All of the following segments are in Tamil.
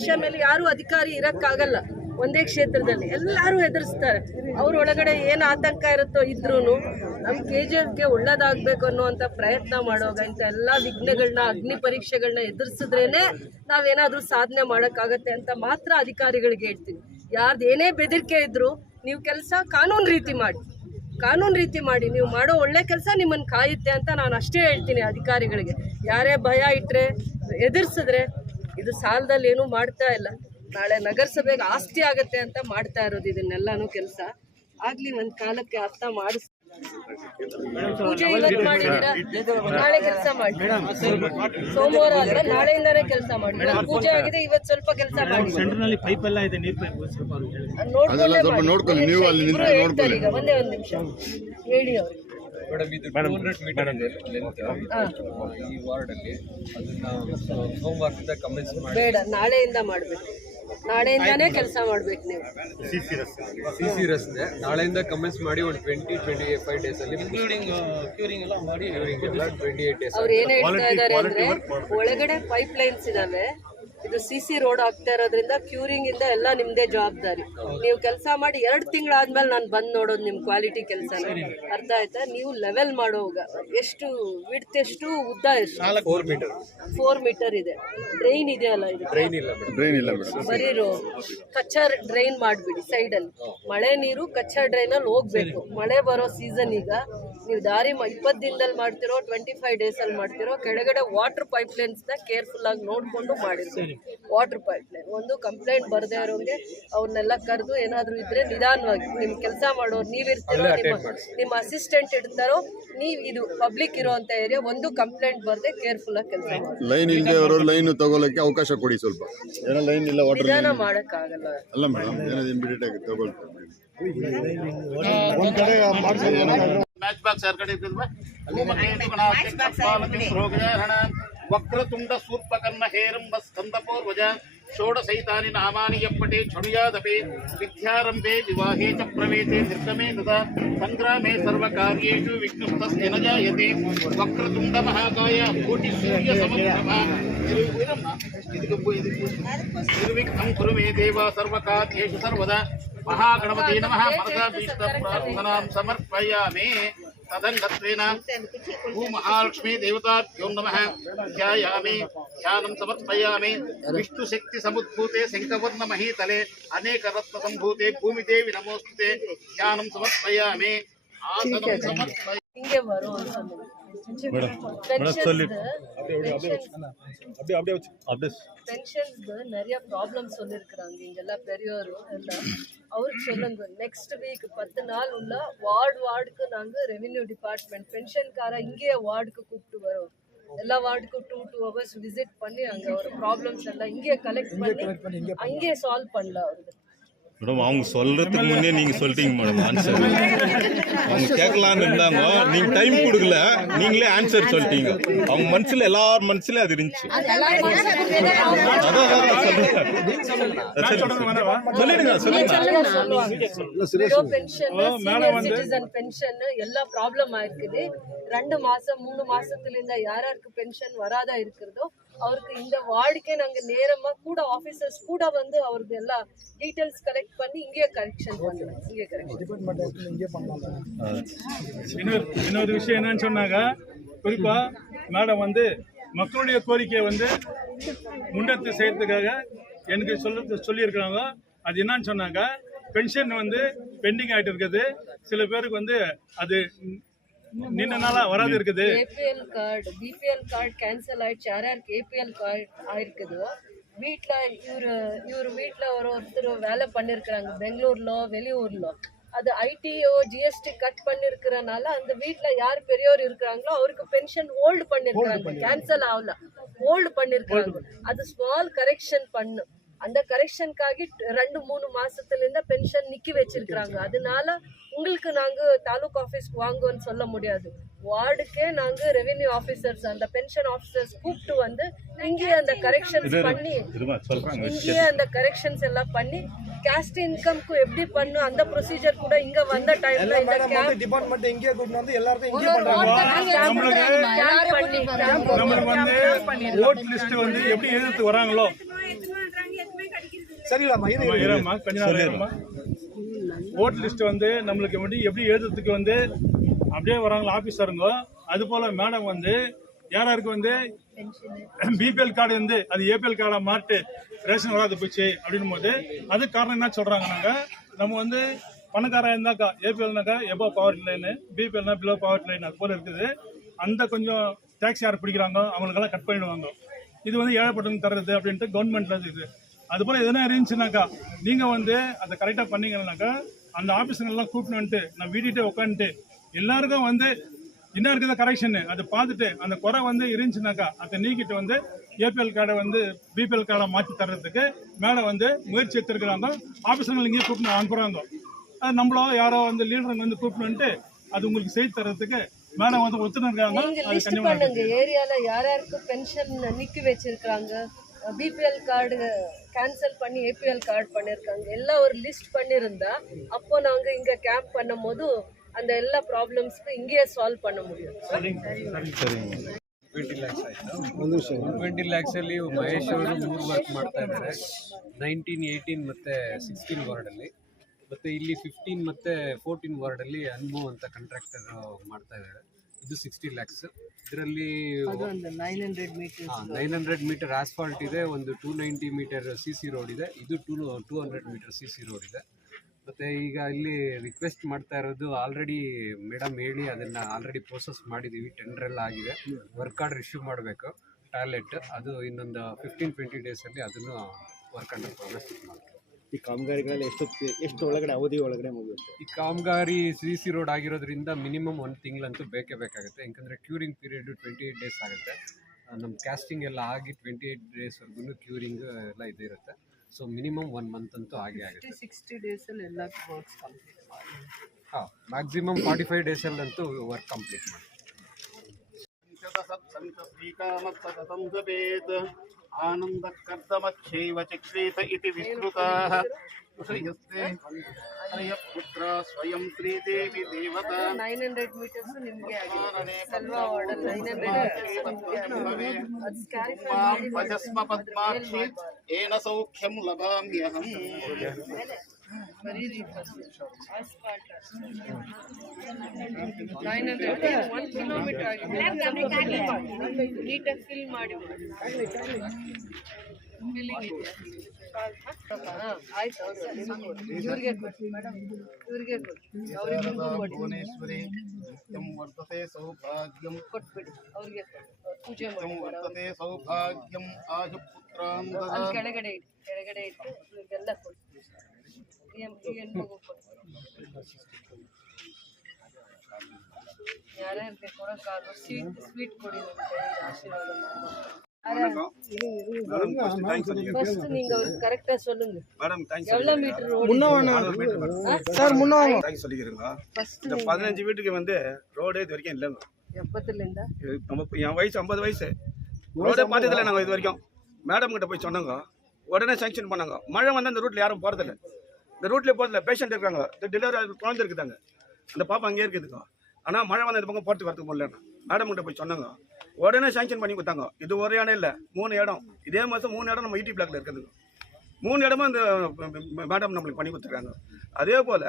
ಭಾಷೆ ಮೇಲೆ ಯಾರು ಅಧಿಕಾರಿ ಇರಕ್ಕಾಗಲ್ಲ. ಒಂದೇ ಕ್ಷೇತ್ರದಲ್ಲಿ ಎಲ್ಲರೂ ಎದುರಿಸ್ತಾರೆ. ಅವ್ರೊಳಗಡೆ ಏನು ಆತಂಕ ಇರುತ್ತೋ ಇದ್ರೂ ನಮ್ಮ KGFಗೆ ಒಳ್ಳೇದಾಗಬೇಕು ಅನ್ನುವಂಥ ಪ್ರಯತ್ನ ಮಾಡುವಾಗ ಇಂಥ ಎಲ್ಲ ವಿಘ್ನಗಳನ್ನ ಅಗ್ನಿ ಪರೀಕ್ಷೆಗಳನ್ನ ಎದುರಿಸಿದ್ರೇನೆ ನಾವೇನಾದರೂ ಸಾಧನೆ ಮಾಡೋಕ್ಕಾಗತ್ತೆ ಅಂತ ಮಾತ್ರ ಅಧಿಕಾರಿಗಳಿಗೆ ಹೇಳ್ತೀವಿ. ಯಾರ್ದು ಏನೇ ಬೆದರಿಕೆ ಇದ್ದರೂ ನೀವು ಕೆಲಸ ಕಾನೂನು ರೀತಿ ಮಾಡಿ ನೀವು ಮಾಡೋ ಒಳ್ಳೆ ಕೆಲಸ ನಿಮ್ಮನ್ನು ಕಾಯುತ್ತೆ ಅಂತ ನಾನು ಅಷ್ಟೇ ಹೇಳ್ತೀನಿ ಅಧಿಕಾರಿಗಳಿಗೆ. ಯಾರೇ ಭಯ ಇಟ್ಟರೆ ಎದುರಿಸಿದ್ರೆ ಇದು ಸಾಲದಲ್ಲಿ ಏನೂ ಮಾಡ್ತಾ ಇಲ್ಲ. ನಾಳೆ ನಗರಸಭೆಗೆ ಆಸ್ತಿ ಆಗುತ್ತೆ ಅಂತ ಮಾಡ್ತಾ ಇರೋದು ಇದನ್ನೆಲ್ಲಾನು ಕೆಲಸ ಆಗ್ಲಿ ಒಂದು ಕಾಲಕ್ಕೆ ಅರ್ಥ ಮಾಡಿಸ್. ಪೂಜೆ ಇವತ್ತು ಮಾಡಿದ್ದೀರಾ, ನಾಳೆ ಕೆಲಸ ಮಾಡಿ. ಸೋಮವಾರ ಅಲ್ಲ, ನಾಳೆಯಿಂದಾನೇ ಕೆಲಸ ಮಾಡಿ. ಪೂಜೆ ಆಗಿದೆ, ಇವತ್ತು ಸ್ವಲ್ಪ ಕೆಲಸ ಮಾಡಿ. ಹೇಳ್ತಾರೆ ಈಗ ಒಂದೇ ಒಂದು ನಿಮಿಷ ಹೇಳಿ ಅವ್ರಿಗೆ. ಬೇಡ, ನಾಳೆಯಿಂದ ಮಾಡಬೇಕು. ನಾಳೆಯಿಂದಾನೇ ಕೆಲಸ ಮಾಡ್ಬೇಕು ನೀವು. ಸಿಸಿ ರಸ್ತೆ ನಾಳೆಯಿಂದ ಕಮೆನ್ಸ್ ಮಾಡಿ ಒಂದು 20-25 ಡೇಸ್ ಅಲ್ಲಿ ಕ್ಯೂರಿಂಗ್ ಎಲ್ಲ ಮಾಡಿ 28 ಡೇಸ್. ಅವ್ರು ಏನ್ ಹೇಳ್ತಾ ಇದ್ದಾರೆ ಅಂದ್ರೆ ಒಳಗಡೆ ಪೈಪ್ ಲೈನ್ಸ್ ಇದಾವೆ, ಇದು CC ರೋಡ್ ಆಗ್ತಾ ಇರೋದ್ರಿಂದ ಕ್ಯೂರಿಂಗ್ ಇಂದ ಎಲ್ಲ ನಿಮ್ದೇ ಜವಾಬ್ದಾರಿ. ನೀವು ಕೆಲಸ ಮಾಡಿ 2 ತಿಂಗಳಾದ್ಮೇಲೆ ನಾನು ಬಂದು ನೋಡೋದು ನಿಮ್ ಕ್ವಾಲಿಟಿ ಕೆಲಸನ. ಅರ್ಥ ಆಯ್ತಾ? ನೀವು ಲೆವೆಲ್ ಮಾಡೋವಾಗ ಎಷ್ಟು ವಿಡ್ತ್ ಎಷ್ಟು ಉದ್ದ ಎಷ್ಟು 4 ಮೀಟರ್ ಇದೆ. ಡ್ರೈನ್ ಇದೆಯಲ್ಲ, ಇದು ಡ್ರೈನ್ ಇಲ್ಲ ಬರೀ ಕಚ್ಚಾ ಡ್ರೈನ್ ಮಾಡ್ಬಿಡಿ ಸೈಡಲ್ಲಿ. ಮಳೆ ನೀರು ಕಚ್ಚಾ ಡ್ರೈನ್ ಅಲ್ಲಿ ಹೋಗ್ಬೇಕು. ಮಳೆ ಬರೋ ಸೀಸನ್ ಈಗ ನೀವು ದಾರಿ 20 ದಿನದಲ್ಲಿ ಮಾಡ್ತಿರೋ 25 ಡೇಸ್ ಅಲ್ಲಿ ಮಾಡ್ತಿರೋ. ಕೆಳಗಡೆ ವಾಟರ್ ಪೈಪ್ ಲೈನ್ಸ್ ನ ಕೇರ್ಫುಲ್ ಆಗಿ ನೋಡ್ಕೊಂಡು ಮಾಡಿರ್ತೀವಿ. ವಾಟರ್ ಪೈಪ್ ಲೈನ್ ಒಂದು ಕಂಪ್ಲೇಂಟ್ ಬರದೇ ಇರೋಂಗೆ ಅವ್ರನ್ನೆಲ್ಲ ಕರೆದು ಏನಾದ್ರು ಇದ್ರೆ ನಿಧಾನವಾಗಿ ನಿಮ್ ಕೆಲಸ ಮಾಡೋರು ನೀವಿರ್ತೀರೋ, ನಿಮ್ಮ ಅಸಿಸ್ಟೆಂಟ್ ಇಡ್ತಾರೋ, ನೀವು ಇದು ಪಬ್ಲಿಕ್ ಇರುವಂತ ಏರಿಯಾ ಒಂದು ಕಂಪ್ಲೇಂಟ್ ಬರದೆ ಕೇರ್ಫುಲ್ ಆಗಿ ಕೆಲಸ ಮಾಡಿ. ಲೈನ್ ಇಲ್ಲದೆ ಅವರು ಲೈನ್ ತಗೊಳ್ಳಕ್ಕೆ ಅವಕಾಶ ಕೊಡಿ. ಸ್ವಲ್ಪ ಏನೋ ಲೈನ್ ಇಲ್ಲ, ವಾಟರ್ ನಿಧಾನ ಮಾಡಕ್ ಆಗಲ್ಲ. ಅಲ್ಲ ಮೇಡಮ್, ಏನೋ ಇಮಿಡಿಯೇಟ್ ಆಗಿ ತಗೊಳ್ತಾರೆ. ಮ್ಯಾಚ್ ಬಾಕ್ಸ್ ಯಾರ ಕಡೆ ಇರ್ತದೆ? ವಕ್ರತುಂಡ ಸೂರ್ಪಕರ್ಣ ಹೇರಂಬ ಸ್ಕಂದಪೂರ್ವಜ ಷೋಡಶೈತಾನಿ ನಾಮಾನಿ ಯಪ್ಪಟೆ ಕ್ಷಣುಯಾದಪಿ ವಿದ್ಯಾರಂಭೆ ವಿವಾಹೇ ಚ ಪ್ರವೇಶೆ ನಿರ್ಗಮೇ ತದಾ ಸಂಗ್ರಾಮೇ ಸರ್ವಕಾರ್ಯೇಷು ವಿಘ್ನಸ್ತಸ್ಯ ನ ಜಾಯತೆ. ವಕ್ರತುಂಡ ಮಹಾಕಾಯ ಕೋಟಿ ಸೂರ್ಯ ಸಮಪ್ರಭ ನಿರ್ವಿಘ್ನಂ ಕುರು ಮೇ ದೇವ ಸರ್ವಕಾರ್ಯೇಷು ಸರ್ವದಾ. ಮಹಾಗಣಪತಿ ನಮಃ. ಮನಸಾ ಭೀಷ್ಟ ಪ್ರಾರ್ಥನಾಂ ಸಮರ್ಪಯಾಮಿ. ತದಂಗತ್ವೇನ ಭೂಮಹಾಲಕ್ಷ್ಮೀ ದೇವತಾಭ್ಯೋ ನಮಃ ಧ್ಯಾಯಾಮಿ. ಧ್ಯಾನಂ ಸಮರ್ಪಯಾಮಿ. ವಿಷ್ಣು ಶಕ್ತಿ ಸಮುದ್ಭೂತೆ ಶಂಖವರ್ಣ ಮಹೀತಲೆ ಅನೇಕ ರತ್ನ ಸಂಭೂತೆ ಭೂಮಿದೇವಿ ನಮೋಸ್ತುತೆ. ಧ್ಯಾನಂ ಸಮರ್ಪಯಾಮಿ. ಆಸನಂ ಸಮರ್ಪಯಾಮಿ. ಹಿಂಗೆ ಬರೋ பென்ஷன்ஸ் நிறைய ப்ராப்ளம்ஸ் சொல்லியிருக்கிறாங்க. இங்கெல்லாம் பெரியோரும் எல்லாம் அவருக்கு சொல்லுங்க. நெக்ஸ்ட் வீக் 10 நாள் உள்ள வார்டுக்கு நாங்கள் ரெவென்யூ டிபார்ட்மெண்ட் பென்ஷன்கார இங்கேயே வார்டுக்கு கூப்பிட்டு வரோம். எல்லா வார்டுக்கும் 2 hours விசிட் பண்ணி அங்கே ஒரு ப்ராப்ளம்ஸ் எல்லாம் இங்கேயே கலெக்ட் பண்ணி அங்கேயே சால்வ் பண்ணல அவருக்கு. மேடம் அவங்க சொல்றதுக்கு முன்னே நீங்க சொல்லிட்டீங்க மேடம் ஆன்சர். அவங்க கேட்கலான்னு இருந்தாங்க, நீங்க டைம் கொடுக்கல, நீங்களே ஆன்சர் சொல்லிட்டீங்க. அவங்க மனசுல எல்லார் மனசுல அது இருந்துச்சு. பென்ஷன் எல்லா ப்ராப்ளம் ஆயிருக்குது. 2 மாசம் 3 மாசத்துல யாராருக்கு பென்ஷன் வராதா இருக்கிறதோ அவருக்கு இந்த வார்டுக்கே நாங்க நேரமா கூட ஆபீசர்ஸ் கூட வந்து அவருக்கு எல்லா டீடைல்ஸ் கலெக்ட் பண்ணி இங்கே கரெக்ஷன் பண்ணுவோம். இங்கே இன்னொரு விஷயம் என்னன்னு சொன்னாங்க, குறிப்பா மேடம் வந்து மக்களுடைய கோரிக்கையை வந்து முன்னெடுத்து செய்யறதுக்காக எனக்கு சொல்லியிருக்கிறாங்க. அது என்னன்னு சொன்னாங்க, பென்ஷன் வந்து பெண்டிங் ஆகிட்டு இருக்குது. சில பேருக்கு வந்து அது நின்ன நாளா வராது இருக்குது. APL card BPL card cancel ஆயிடுச்சு. யாராருக்கு ஏபிஎல் கார்டு ஆயிருக்குதோ வீட்டில் இவர் வீட்டில் ஒருத்தர் வேலை பண்ணியிருக்கிறாங்க பெங்களூர்ல வெளியூர்ல. அது ஐடிஓ ஜிஎஸ்டி கட் பண்ணிருக்கிறனால அந்த வீட்டில் யார் பெரியோர் இருக்கிறாங்களோ அவருக்கு பென்ஷன் ஹோல்டு பண்ணிருக்கிறாங்க. கேன்சல் ஆகல, ஹோல்டு பண்ணிருக்கிறாங்க. அது ஸ்மால் கரெக்ஷன் பண்ணு. அந்த கரெக்ஷனுக்காக 2-3 மாசத்துல பென்ஷன் நிக்கி வச்சிருக்காங்க. அதனால உங்களுக்கு நாங்க தாலுக் ஆபீஸ்க்கு வாங்குவோன்னு சொல்ல முடியாது. வார்டுக்கே நாங்க ரெவென்யூ ஆபீசர்ஸ் அந்த பென்ஷன் ஆபீசர்ஸ் கூப்பிட்டு வந்து இங்கேயே அந்த கரெக்ஷன்ஸ் பண்ணி இங்கேயே அந்த கரெக்ஷன்ஸ் எல்லாம் பண்ணி கேஸ்ட் இன்கம்க்கு எப்படி பண்ணும் அந்த ப்ரொசீஜர் கூட இங்க வந்த டைம்ல இந்த கேம்ப் டிபார்ட்மெண்ட் இங்கே கூட்டி வந்து எல்லாரும் இங்கே பண்றாங்க. நம்மளுக்கு வந்து ஓட் லிஸ்ட் வந்து எப்படி எழுதிட்டு வராங்களோ இருமா கொஞ்ச நேரம் இருமா. ஓட் லிஸ்ட் வந்து நம்மளுக்கு எப்படி எழுதுறதுக்கு வந்து அப்படியே வராங்களா ஆஃபீஸருங்க, அது போல மேடம் வந்து யாராருக்கு வந்து பிபிஎல் கார்டு வந்து அது ஏபிஎல் கார்டா மாட்டு ரேஷன் வராது போச்சு அப்படின்னும் போது அதுக்கு காரணம் என்ன சொல்றாங்கன்னாக்கா, நம்ம வந்து பணக்காரா இருந்தாக்கா ஏபிஎல்னாக்கா எபோ பவர் லைனு, பிபிஎல்னா பிலோ பவர் லைன், அது போல இருக்குது. அந்த கொஞ்சம் டேக்ஸ் யார் பிடிக்கிறாங்க அவங்களுக்கெல்லாம் கட் பண்ணிடுவாங்க. இது வந்து ஏழைப்பட்டவங்க தர்றது அப்படின்ட்டு கவர்மெண்ட்ல இருக்குது. அது போல எதனா இருந்துச்சுனாக்கா நீங்க வந்து அதை கரெக்டா பண்ணீங்கன்னாக்கா அந்த ஆபீஸுங்கெல்லாம் கூப்பிட்டு வந்துட்டு நான் வீட்டுகிட்டே உட்காந்துட்டு எல்லாருக்கும் வந்து என்ன இருக்குதா கரெக்ஷன் அதை பார்த்துட்டு அந்த குறை வந்து இருந்துச்சுனாக்கா அதை நீக்கிட்டு வந்து ஏபிஎல் கார்டை வந்து பிபிஎல் கார்டை மாற்றி தர்றதுக்கு மேலே வந்து முயற்சி எடுத்துருக்குறாங்க. ஆபீஸுங்களை இங்கேயே கூப்பிட்டு அனுப்புறாங்க. அது நம்மளோ யாரோ வந்து லீடருங்க வந்து கூப்பிட்டு வந்துட்டு அது உங்களுக்கு செய்து தர்றதுக்கு மேடம் வந்து ஒத்துணுருக்காங்க. நீங்க லிஸ்ட் பண்ணுங்க, ஏரியால யாராருக்கு பென்ஷன் நிக்கி வச்சிருக்காங்க, பிபிஎல் கார்டு கேன்சல் பண்ணி ஏபிஎல் கார்டு பண்ணிருக்காங்க, எல்லாம் ஒரு லிஸ்ட் பண்ணிருந்தா அப்போ நாங்க இங்க கேம்ப் பண்ணும் போது அந்த எல்லா ப்ராப்ளம்ஸ்க்கு இங்கேயே சால்வ் பண்ண முடியும். 20 lakhs ಆಯ್ತು. 20 lakhs ಅಲ್ಲಿ ಮಹೇಶ್ ಅವರು 3 ವರ್ಕ್ ಮಾಡ್ತಾ ಇದ್ದಾರೆ, 19, 18 ಮತ್ತೆ 16 ವಾರ್ಡಲ್ಲಿ. ಮತ್ತೆ ಇಲ್ಲಿ 15 ಮತ್ತೆ 14 ವಾರ್ಡಲ್ಲಿ ಅನ್ಮೋ ಅಂತ ಕಾಂಟ್ರಾಕ್ಟರ್ ಮಾಡ್ತಾ ಇದ್ದಾರೆ. ಇದು 60 lakhs. ಇದರಲ್ಲಿ 900 ಮೀಟರ್ ಆಸ್ಫಾಲ್ಟ್ ಇದೆ, ಒಂದು 290 ಮೀಟರ್ CC ರೋಡ್ ಇದೆ, ಇದು 200 ಮೀಟರ್ CC ರೋಡ್ ಇದೆ. ಮತ್ತು ಈಗ ಇಲ್ಲಿ ರಿಕ್ವೆಸ್ಟ್ ಮಾಡ್ತಾ ಇರೋದು ಆಲ್ರೆಡಿ ಮೇಡಮ್ ಹೇಳಿ ಅದನ್ನು ಆಲ್ರೆಡಿ ಪ್ರೋಸೆಸ್ ಮಾಡಿದ್ದೀವಿ, ಟೆಂಡರ್ ಎಲ್ಲ ಆಗಿದೆ, ವರ್ಕ್ ಆರ್ಡರ್ ಇಶ್ಯೂ ಮಾಡಬೇಕು ಟಾಯ್ಲೆಟ್, ಅದು ಇನ್ನೊಂದು 15-20 ಡೇಸಲ್ಲಿ ಅದನ್ನು ವರ್ಕ್ ಆರ್ಡರ್ ಪ್ರೋಗ್ರೆಸ್ ಮಾಡ್ತೀವಿ. ಈ ಕಾಮಗಾರಿಗಳಲ್ಲಿ ಎಷ್ಟು ಒಳಗಡೆ ಅವಧಿ ಒಳಗಡೆ ಮುಗಿಯುತ್ತೆ? ಈ ಕಾಮಗಾರಿ CC ರೋಡ್ ಆಗಿರೋದ್ರಿಂದ ಮಿನಿಮಮ್ 1 ತಿಂಗಳಂತೂ ಬೇಕೇ ಬೇಕಾಗುತ್ತೆ. ಯಾಕಂದರೆ ಕ್ಯೂರಿಂಗ್ ಪೀರಿಯಡ್ 28 ಡೇಸ್ ಆಗುತ್ತೆ. ನಮ್ಮ ಕ್ಯಾಸ್ಟಿಂಗ್ ಎಲ್ಲ ಆಗಿ 28 ಡೇಸ್ವರೆಗೂ ಕ್ಯೂರಿಂಗ್ ಎಲ್ಲ ಇದೇ ಇರುತ್ತೆ. ಸೊ ಮಿನಿಮಮ್ 1 ಮಂತ್ ಅಂತೂ ಆಗೇ ಆಗುತ್ತೆ. 60 ಡೇಸಲ್ಲಿ ಎಲ್ಲ ವರ್ಕ್ಸ್ ಕಂಪ್ಲೀಟ್ ಮಾಡಿ. ಹಾಂ, ಮ್ಯಾಕ್ಸಿಮಮ್ 45 ಡೇಸಲ್ಲಂತೂ ವರ್ಕ್ ಕಂಪ್ಲೀಟ್ ಮಾಡಿ. ಆನಂದಕರ್ದಮಚ್ಛೈವ ಚಕ್ರೇತ ಇತಿ ವಿಸ್ತೃತಾಃ ಋಷಯಸ್ತೆ ಹರಿಯಪುತ್ರ ಸ್ವಯಂ ಶ್ರೀದೇವಿ ದೇವತಾ 900 ಮೀಟರ್ಸ್ ನಿಮಗೆ ಆಗಿದೆ. ಸಲ್ವಾ ಆರ್ಡರ್ 900 ಅದು ಕ್ಯಾರಿಫೈ ಮಾಡಿ ಭಜಸ್ಮ ಪದ್ಮಾಕ್ಷಿ ಏನ ಸೌಖ್ಯಂ ಲಭಾಮ್ಯಹಂ. ಬರೀರಿ ಆಸ್ಫಾಲ್ಟ್ 900 1 ಕಿಲೋಮೀಟರ್ ಆಗಿದೆ. ನೀಟಾಗಿ ಫಿಲ್ ಮಾಡಿ ಆಯ್ತು. ಇವ್ರಿಗೆ ಕೊಡಿ ಮೇಡಮ್, ಇವ್ರಿಗೆ ಕೊಡಿ, ಅವ್ರಿಗೂ ಕೊಡಿ, ಭುವನೇಶ್ವರಿ ಯಂ ವರ್ತತೆ ಸೌಭಾಗ್ಯಂ ಕೊಟ್ಬಿಡಿ, ಅವ್ರಿಗೆ ಕೊಡಿ, ಪೂಜೆ ಯಂ ಮಾಡಿ. ವರ್ತತೆ ಸೌಭಾಗ್ಯಂ ಆಯುಪುತ್ರಾಂದದ ಅಲ್ಲಿ ಕೆಳಗಡೆ ಇಟ್ಟು ಇವ್ರಿಗೆಲ್ಲ ಕೊಡಿ, ಈ ಹೆಣ್ಮಗು ಕೊಡಿ. ಯಾರ್ಯಾರಿಗೆ ಕೊಡೋಕ್ಕಾಗೋ ಸ್ವೀಟ್ ಕೊಡಿ, ನಮ್ಮ ಕೈಯಲ್ಲಿ ಆಶೀರ್ವಾದ ಮಾಡಿ. ஃபர்ஸ்ட் நீங்க கரெக்ட்டா சொல்லுங்க மேடம். எவ்வளவு மீட்டர் ரோடு சார் முன்னாடி சொல்லிக்கிறீங்க. இந்த 15 வீட்டுக்கு வந்து ரோடே இது வரைக்கும் இல்லைங்க. எப்பத்துல இருந்தா என் வயசு 50 வயசு, ரோடே பார்த்ததில்லை நாங்கள் இது வரைக்கும். மேடம் கிட்ட போய் சொன்னாங்க, உடனே சாங்ஷன் பண்ணாங்க. மழை வந்து அந்த ரூட்ல யாரும் போறதில்லை, இந்த ரூட்ல போறதில்ல. பேஷண்ட் இருக்காங்க, டெலிவரி குழந்தை இருக்குதாங்க, அந்த பாப்பா அங்கேயே இருக்குதுங்க. ஆனால் மழை வந்து இந்த பக்கம் போட்டு வரதுக்கு முடியல. மேடம் கிட்ட போய் சொன்னாங்க, உடனே சாங்ஷன் பண்ணி கொடுத்தாங்க. இது ஒரு இடம் இல்லை, 3 இடம். இதே மாதம் 3 இடம் நம்ம ET பிளாக்ல இருக்குதுங்க. 3 இடமும் இந்த மேடம் நம்மளுக்கு பண்ணி கொடுத்துருக்காங்க. அதே போல்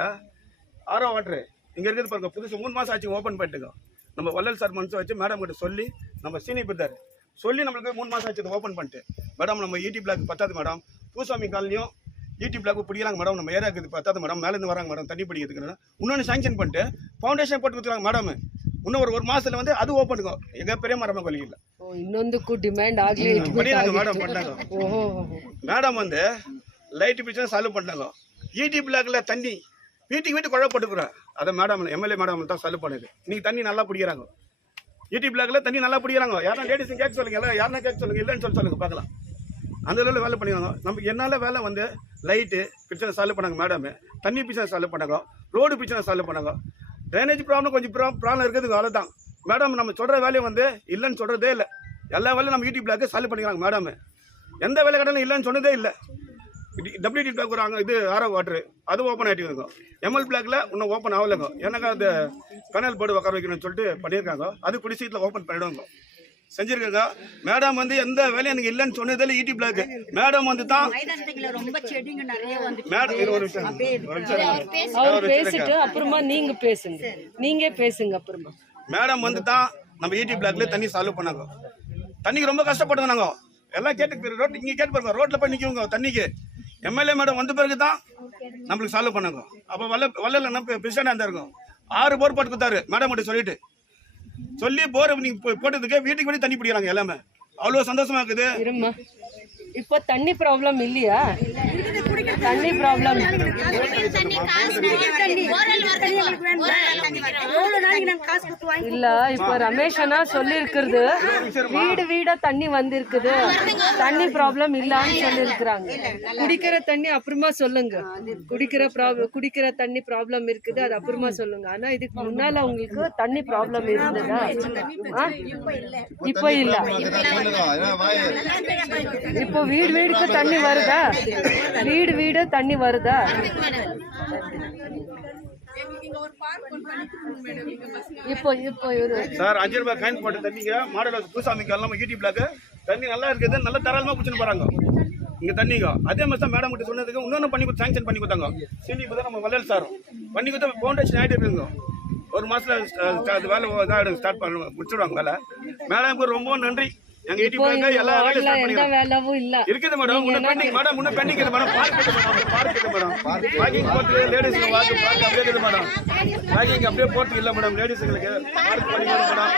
ஆரோ வாட்ரு இங்கே இருக்குது பாருங்க, புதுசு 3 மாதம் ஆச்சு ஓப்பன் பண்ணிட்டுங்க. நம்ம வள்ளல் சார் மனசு வச்சு மேடம் கிட்ட சொல்லி நம்ம சீனி பிரித்தார் சொல்லி நம்மளுக்கு 3 மாதம் ஆச்சு ஓப்பன் பண்ணிட்டு, மேடம் நம்ம ET பிளாக் பத்தாது மேடம், பூசாமி காலனியும் ET பிளாக் பிடிக்கிறாங்க மேடம், நம்ம ஏரியா இருக்குது பத்தாது மேடம், மேலேருந்து வராங்க மேடம் தண்ணி பிடிக்கிறதுக்கு. இன்னொன்று சாங்ஷன் பண்ணிட்டு ஃபவுண்டேஷன் போட்டு கொடுத்துருக்காங்க மேடம். இன்னும் ஒரு மாசத்துல வந்து அது ஓப்பன் இருக்கும். எங்க பெரிய மரமா கொல்லிக்கல ಇನ್ನೊಂದಕ್ಕೂ ಡಿಮ್ಯಾಂಡ್ ಆಗ್ಲಿ மேடம் பண்ணாங்க. மேடம் வந்து லைட் பிரச்சனை சால்வ் பண்ணாங்க. ET பிளாக்ல தண்ணி வீட்டுக்கு குழப்பட்டுக்குறேன். அதை மேடம் MLA மேடம் தான் சால்வ் பண்ணுது. இன்னைக்கு தண்ணி நல்லா பிடிக்கிறாங்க. ET பிளாக்ல தண்ணி நல்லா பிடிக்கிறாங்க. யாரும் லேடிஸ் கேட்க சொல்லுங்க, எல்லாம் யாருன்னா கேட்க சொல்லுங்க, இல்லைன்னு சொல்லுங்க பார்க்கலாம். அந்த அளவில் வேலை பண்ணிடுவாங்க. நமக்கு என்னால் வேலை வந்து லைட்டு பிரச்சனை சால்வ் பண்ணாங்க மேடம், தண்ணி பிரச்சனை சால்வ் பண்ணாங்க, ரோடு பிரச்சனை சால்வ் பண்ணாங்க, ட்ரைனேஜ் ப்ராப்ளம் கொஞ்சம் ப்ராப்ளம் இருக்குதுங்க. அவ்வளோதான் மேடம். நம்ம சொல்கிற வேலையை வந்து இல்லைன்னு சொல்கிறதே இல்லை. எல்லா வேலையும் நம்ம ET பிளாக்கு சால்வ் பண்ணிக்கிறாங்க மேடம். எந்த வேலை கட்டணம் இல்லைன்னு சொன்னதே இல்லை. WT பிளாக் வராங்க, இது ஆரோ வாட்ரு அது ஓப்பன் ஆகிட்டு இருக்கும். ML பிளாக்ல இன்னும் ஓப்பன் ஆகலைங்க. எனக்கு அந்த கனல் போர்டு உட்கார வைக்கணும்னு சொல்லிட்டு பண்ணியிருக்காங்க. அது குடி சீட்டில் ஓப்பன் பண்ணிடுவாங்க. செஞ்சிருக்காங்க. மேடம் வந்து எந்த வேலையும் எனக்கு இல்லைன்னு சொன்னதில்ல. ஈடி பிளாக் மேடம் வந்து தான் மேடம் ஒரு நிமிஷம். அவர் பேசிட்டு அப்புறமா நீங்க பேசுங்க அப்புறமா. மேடம் வந்து தான் நம்ம ஈடி பிளாக்ல தண்ணி சால்வ் பண்ணாங்க. தண்ணிக்கு ரொம்ப கஷ்டப்பட்டோம் நாங்க எல்லாம். கேட்டு ரோட் இங்கே கேட்டு பாருங்க, ரோட்ல போய் நிற்குவோங்க தண்ணிக்கு. எம்எல்ஏ மேடம் வந்த பிறகு தான் நம்மளுக்கு சால்வ் பண்ணாங்க. அப்போ வல்லல என்ன பிரசிடண்டா இருந்தாருங்க. 6 போர் போட்டு கொடுத்தாரு மேடம் கிட்ட சொல்லி போர் நீங்க போட்டதுக்கு வீட்டுக்கு வீடு தண்ணி பிடிக்கிறாங்க எல்லாமே. அவ்வளோ சந்தோஷமா இருக்குது. இப்போ தண்ணி ப்ராப்ளம் இல்லையா? தண்ணி ப்ராப்ளம் இல்ல. இப்போ ரமேஷ் அண்ணா சொல்லி இருக்கிறது வீடா தண்ணி வந்திருக்குது, தண்ணி ப்ராப்ளம் இல்லன்னு சொல்லி இருக்கிறாங்க. குடிக்கிற தண்ணி அப்புறமா சொல்லுங்க. குடிக்கிற தண்ணி ப்ராப்ளம் இருக்குது, அது அப்புறமா சொல்லுங்க. ஆனா இதுக்கு முன்னால உங்களுக்கு தண்ணி ப்ராப்ளம் இருந்ததா? இப்போ இல்ல. இப்போ வீடுக்கு தண்ணி வருதா? வீடு தண்ணி வருதா? இப்போ சார் 5 ரூபாய் காயின் போட்ட தண்ணிங்க மாடல் பூசாமிக்கு எல்லாம் ஈடி பிளாக் தண்ணி நல்லா இருக்குது. நல்லா தாராளமா குடிச்சுன்னு போறாங்க இங்க தண்ணிங்க. அதே மாதிரி தான் மேடம் கிட்ட சொன்னதுக்கு இன்னொன்னு பண்ணி சாங்ஷன் பண்ணி கொடுத்தாங்க. சிடி இப்போ நம்ம வள்ளல் சார் பண்ணி கொடுத்தா ஃபவுண்டேஷன் ஆகிட்டு இருக்குங்க. ஒரு மாசத்துல வேலை ஸ்டார்ட் பண்ண முடிச்சுடுவாங்க வேலை. மேடம் ரொம்ப நன்றி. எங்க ஈடி பிளாக் எல்லா வேலையும் இல்ல இருக்குது மேடம். முன்ன பெண்டிங் இருக்குது மேடம். பார்க் இருக்குது மேடம். வாக்கிங் போட்டு லேடிஸ் வாக்கு பார்க் அப்படியே இருக்குது மேடம். வாக்கிங் அப்படியே போட்டு இல்ல மேடம். லேடிஸ்களுக்கு பார்க் பண்ணி மேடம்.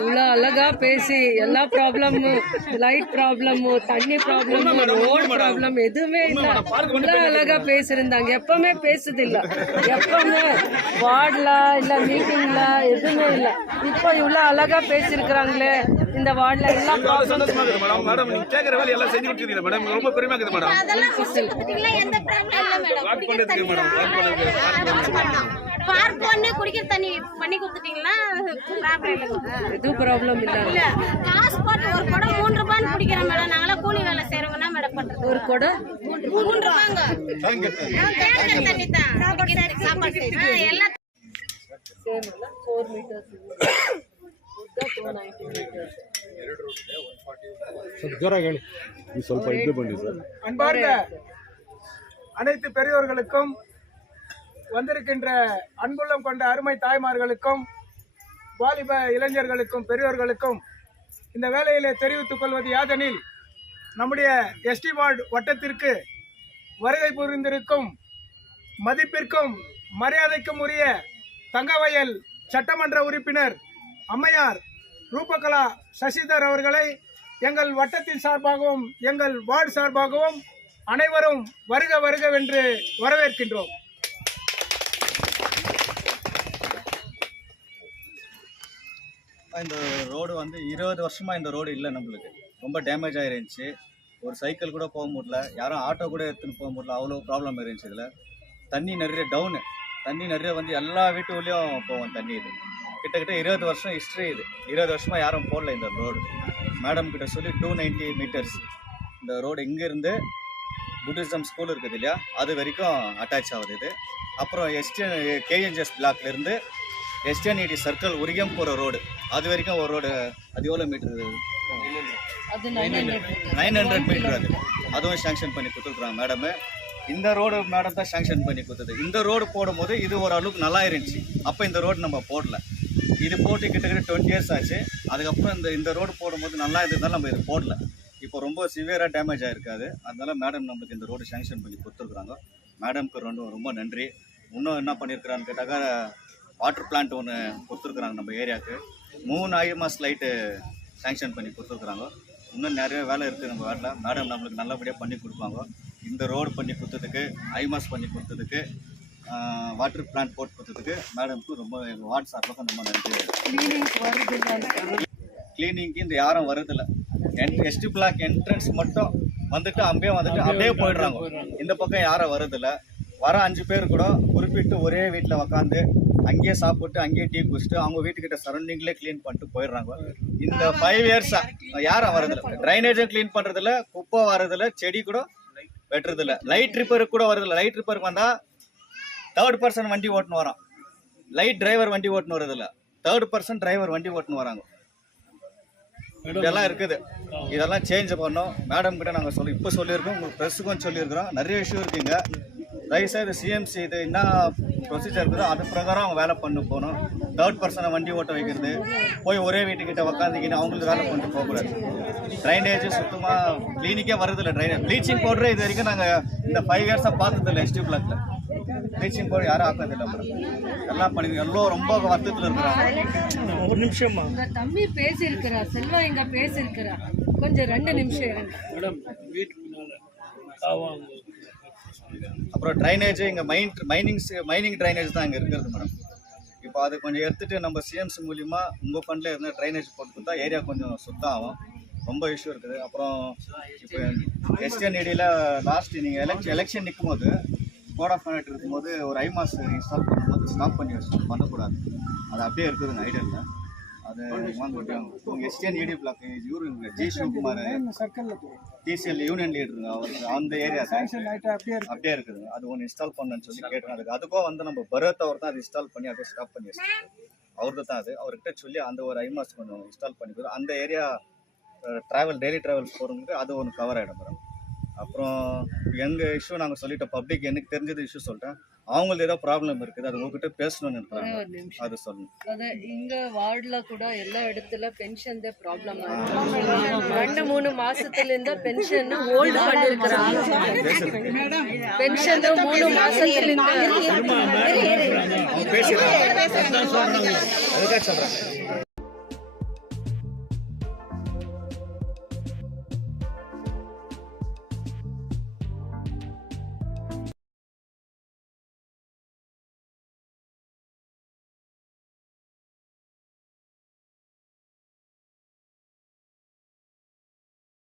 இவ்வளோ அழகா பேசி எல்லா ப்ராப்ளமும், லைட் ப்ராப்ளமும், தண்ணி ப்ராப்ளமும், ரோடு ப்ராப்ளம் எதுவுமே இல்லை. இவ்வளோ அழகா பேசியிருந்தாங்க. எப்பவுமே பேசுது இல்லை. எப்பவுமே வார்டில் இல்லை மீட்டிங்ல எதுவுமே இல்லை. இப்போ இவ்வளோ அழகா பேசியிருக்கிறாங்களே இந்த வார்டில் எல்லாம் சந்தோஷமா இருக்குது மேடம். மேடம் நீங்க கேட்குற வேலை எல்லாம் செஞ்சு கொடுத்துருக்கீங்க மேடம். ரொம்ப பெருமையா இருக்குது மேடம். வாக் பண்ணுறதுக்கு மேடம். பார்க் பண்ணி குடிக்கிற தண்ணி பண்ணி கொடுத்துட்டீங்களா? எதுவும் ப்ராப்ளம் இல்ல. காசு போட்டு ஒரு குடம் 3 ரூபான்னு குடிக்கிறோம் மேடம். நாங்களாம் கூலி வேலை செய்யறவங்க மேடம் பண்றது. ஒரு குடம் 3 ரூபாங்க. கேட்கிற தண்ணி தான் சாப்பாடு எல்லாம் ಸೇಮ್ ಅಲ್ಲ 4 ಮೀಟರ್ಸ್ ಉದ್ದ 290 ಮೀಟರ್ಸ್. ಸ್ವಲ್ಪ ಇದು ಬನ್ನಿ ಸರ್. அன்பார்ந்த அனைத்து பெரியோர்களுக்கும் வந்திருக்கின்ற அன்புள்ளம் கொண்ட அருமை தாய்மார்களுக்கும் வாலிப இளைஞர்களுக்கும் பெரியோர்களுக்கும் இந்த வேளையிலே தெரிவித்துக் கொள்வது யாதெனில், நம்முடைய எஸ்டி வார்டு வட்டத்திற்கு வருகை புரிந்திருக்கும் மதிப்பிற்கும் மரியாதைக்கும் உரிய தங்கவயல் சட்டமன்ற உறுப்பினர் அம்மையார் ரூபகலா சசிதர் அவர்களை எங்கள் வட்டத்தின் சார்பாகவும் எங்கள் வார்டு சார்பாகவும் அனைவரும் வருக வருகவென்று வரவேற்கின்றோம். இந்த ரோடு வந்து 20 வருஷமாக இந்த ரோடு இல்லை. நம்மளுக்கு ரொம்ப டேமேஜ் ஆகிருந்துச்சு. ஒரு சைக்கிள் கூட போக முடியல, யாரும் ஆட்டோ கூட எடுத்துன்னு போக முடியல. அவ்வளோ ப்ராப்ளம் இருந்துச்சு. இதில் தண்ணி நிறைய டவுனு, தண்ணி நிறைய வந்து எல்லா வீட்டுக்குள்ளேயும் போவோம் தண்ணி. இது கிட்டத்தட்ட 20 வருஷம் ஹிஸ்ட்ரி. இது 20 வருஷமாக யாரும் போடல இந்த ரோடு. மேடம் கிட்ட சொல்லி 290 மீட்டர்ஸ் இந்த ரோடு இங்கேருந்து புத்திசம் ஸ்கூல் இருக்குது இல்லையா, அது வரைக்கும் அட்டாச் ஆகுது இது. அப்புறம் கேஎன்ஜிஎஸ் பிளாக்லேருந்து எஸ்டிஎன்இடி சர்க்கிள் உரிகம் போகிற ரோடு அது வரைக்கும் ஒரு ரோடு. அது எவ்வளோ மீட்டர்? 900 மீட்டர். அதுவும் சேங்ஷன் பண்ணி கொடுத்துருக்குறாங்க மேடம். இந்த ரோடு மேடம் தான் சேங்ஷன் பண்ணி கொடுத்தது. இந்த ரோடு போடும்போது இது ஓரளவுக்கு நல்லா இருந்துச்சு. அப்போ இந்த ரோடு நம்ம போடல. இது போட்டு கிட்டத்தட்ட 20 இயர்ஸ் ஆச்சு. அதுக்கப்புறம் இந்த ரோடு போடும்போது நல்லா இருந்ததால் நம்ம இது போடல. இப்போ ரொம்ப சிவியராக டேமேஜ் ஆகிருக்காது. அதனால மேடம் நம்மளுக்கு இந்த ரோடு சேங்ஷன் பண்ணி கொடுத்துருக்குறாங்க. மேடம்க்கு ரொம்ப நன்றி. இன்னும் என்ன பண்ணியிருக்கிறான்னு கேட்டாக்கா, வாட்டர் பிளான்ட் ஒன்று கொடுத்துருக்குறாங்க நம்ம ஏரியாவுக்கு. 3 ஐஎம்எஸ் லைட்டு சேங்ஷன் பண்ணி கொடுத்துருக்குறாங்க. இன்னும் நிறைய வேலை இருக்குது நம்ம வார்டில். மேடம் நம்மளுக்கு நல்லபடியாக பண்ணி கொடுப்பாங்க. இந்த ரோடு பண்ணி கொடுத்ததுக்கு, ஐமாஸ் பண்ணி கொடுத்ததுக்கு, வாட்டர் பிளான்ட் போட்டு கொடுத்ததுக்கு மேடம்க்கு ரொம்ப எங்கள் வார்டு சார்பாக ரொம்ப நன்றி. கிளீனிங்க்கு இந்த யாரும் வருதில்லை. எஸ்டி பிளாக் என்ட்ரன்ஸ் மட்டும் வந்துட்டு அப்படியே போயிடுறாங்க. இந்த பக்கம் யாரும் வருதில்லை. வர 5 பேர் கூட குறிப்பிட்டு ஒரே வீட்டில் உக்காந்து அங்கேயே சாப்பிட்டு அங்கேயே டீ குடிச்சிட்டு அவங்க வீட்டுக்கிட்ட சரௌண்டிங்லேயே க்ளீன் பண்ணிட்டு போயிடுறாங்க. இந்த 5 இயர்ஸாக யாரும் வரதில்லை. ட்ரைனேஜும் க்ளீன் பண்ணுறதில்ல, குப்பை வரதில்லை, செடி கூட வெட்டுறதில்ல. லைட் ரிப்பேருக்கு கூட வரதில்லை. லைட் ரிப்பேருக்கு வந்தால் 3rd பர்சன் வண்டி ஓட்டுன்னு வரோம். லைட் டிரைவர் வண்டி ஓட்டுன்னு வரதில்லை. தேர்ட் பர்சன் டிரைவர் வண்டி ஓட்டுன்னு வராங்க. இதெல்லாம் இருக்குது. இதெல்லாம் சேஞ்ச் பண்ணோம். மேடம் கிட்ட நாங்கள் இப்போ சொல்லியிருக்கோம், உங்களுக்கு ப்ரெஸ்ஸுக்கும் சொல்லியிருக்கிறோம். நிறைய இஷ்யூ இருக்குங்க. தயவுசெய்து சிஎம்சி இது என்ன ப்ரொசீஜர் இருக்குதோ அது பிரகாரம் அவங்க வேலை பண்ணி போகணும். தேர்ட் பர்சனை வண்டி ஓட்ட வைக்கிறது, போய் ஒரே வீட்டுக்கிட்ட உக்காந்துக்கின்னு அவங்களுக்கு வேலை பண்ணிட்டு போகக்கூடாது. ட்ரைனேஜ் சுத்தமாக கிளீனிக்கே வருதில்லை. ட்ரைனேஜ் ப்ளீச்சிங் பவுடரே இது வரைக்கும் நாங்கள் இந்த 5 இயர்ஸாக பார்த்ததில்லை. எஸ்டி பிளாக்ல ப்ளீச்சிங் பவுடர் யாரும் ஆக்கிறதில்லை மேடம். எல்லாம் பண்ணி எல்லாம் ரொம்ப வருத்தத்தில் இருக்கிறாங்க. ஒரு நிமிஷமா உங்க தம்பி பேசியிருக்கிறா, செல்வா இங்க பேசியிருக்கிறா, கொஞ்சம் 2 நிமிஷம் இருங்க. அப்புறம் ட்ரைனேஜ் இங்கே மைனிங் ட்ரைனேஜ் தான் இங்கே இருக்கிறது மேடம். இப்போ அது கொஞ்சம் எடுத்துகிட்டு நம்ம சிஎம்சி மூலிமா உங்கள் ஃபண்டில் இருந்தால் ட்ரைனேஜ் போட்டு கொடுத்தா ஏரியா கொஞ்சம் சுத்தம் ஆகும். ரொம்ப இஷ்யூ இருக்குது. அப்புறம் இப்போ எஸ்டிஎன்இடியில் லாஸ்ட் நீங்கள் எலெக்ஷன் நிற்கும் போது கோட் ஆஃப் கண்டக்ட் இருக்கும்போது ஒரு ஐமாஸ் இன்ஸ்டால் பண்ணும்போது ஸ்டாப் பண்ணி வச்சு பண்ணக்கூடாது. அது அப்படியே இருக்குதுங்க ஐடியாவில். அது உங்கள் எஸ்டிஎன்இடி பிளாக் இவரு ஜி சிவகுமார் டிசிஎல் யூனியன் லீடருங்க, அவருக்கு அந்த ஏரியா அப்படியே இருக்குதுங்க. அது ஒன்று இன்ஸ்டால் பண்ணணும்னு சொல்லி கேட்டுருங்க. அதுக்கும் வந்து நம்ம பரத் அவர் தான் அதை இன்ஸ்டால் பண்ணி அதை ஸ்டாப் பண்ணி வச்சுருக்கோம். அவருக்கு தான் அது. அவர்கிட்ட சொல்லி அந்த ஒரு ஐமாஸ் கொஞ்சம் இன்ஸ்டால் பண்ணி கொடுத்து அந்த ஏரியா டெய்லி ட்ராவல் போகிறவங்களுக்கு அது ஒன்று கவர் ஆகிடும் மேடம். அப்புறம் எங்கள் இஷ்யூ நாங்கள் சொல்லிட்டோம். பப்ளிக் எனக்கு தெரிஞ்சது இஷ்யூ சொல்லிட்டேன். அவங்களுக்கு ஏதோ ப்ராப்ளம் இருக்குது, அது உங்ககிட்ட பேசணும்னு இருக்கிறாங்க, அது சொல்லணும். ಅದೇ ಹಿಂಗ ವಾರ್ಡ್ಲ ಕೂಡ ಎಲ್ಲ இடத்துல பென்ஷன் ப்ராப்ளம் 2-3 மாசத்திலிருந்து பென்ஷன் ஹோல்ட் பண்ணிருக்காங்க. பென்ஷன் 3 மாசத்திலிருந்து பேசுகிறேன் அதுக்காக சொல்கிறேன்.